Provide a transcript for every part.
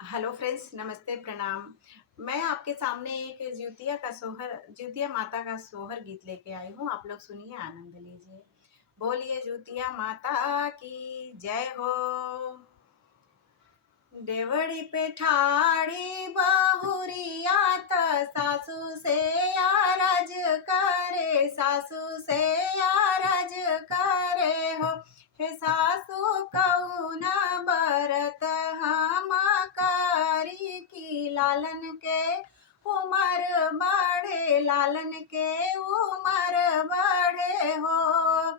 Hello friends, नमस्ते, प्रणाम। मैं आपके सामने एक ज्यूतिया माता का सोहर गीत लेके आई हूँ। आप लोग सुनिए, आनंद लीजिए। बोलिए ज्यूतिया माता की जय हो। डेवड़ी पे ठाड़ी बहुरिया त सासू से आरज करे, सासू से आरज करे हो। हे सासू कौन बरत हम कारी की, लालन के उमर बढ़े, लालन के उमर बढ़े हो।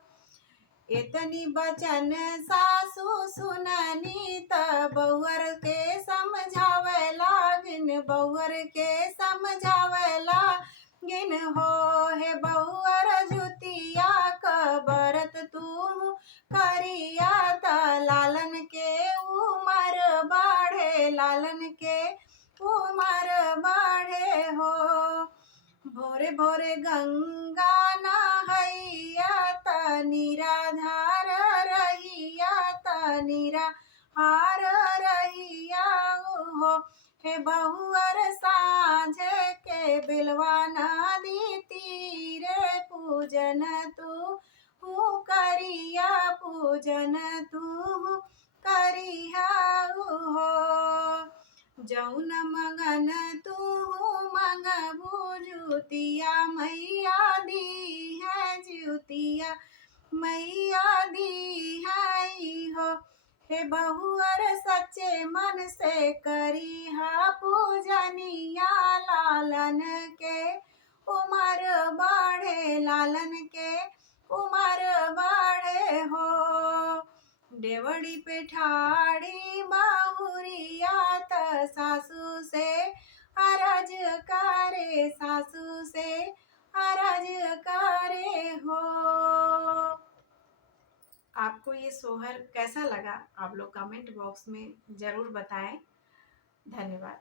इतनी बचन सासू सुननी त बउअर के समझावे लागिन, बउअर के समझावे लागिन हो। हे बउअर जुतिया क बरत तू करिया त लालन के उमर बढ़े, लालन के उमर बढ़े हो। भोरे भोरे गंगा नहैया त निराधार रहिया, त निराहार रहिया हो। हे बहुअर साँझ के बिलवा नदी तीरे पूजन तू करिया, पूजन तू करिया हो। जौन मगन तू मंगबू जुतिया मैया दी है, जुतिया मैया दी है हो। हे बहुअर सच्चे मन से करिहा पूजनिया, लालन के उमर बढ़े, लालन के उमर बढ़े हो। डेवड़ी पे ठाड़ी बहुरिया त सासू से अरज करे, सासू से अरज करे हो। आपको ये सोहर कैसा लगा? आप लोग कमेंट बॉक्स में ज़रूर बताएं। धन्यवाद।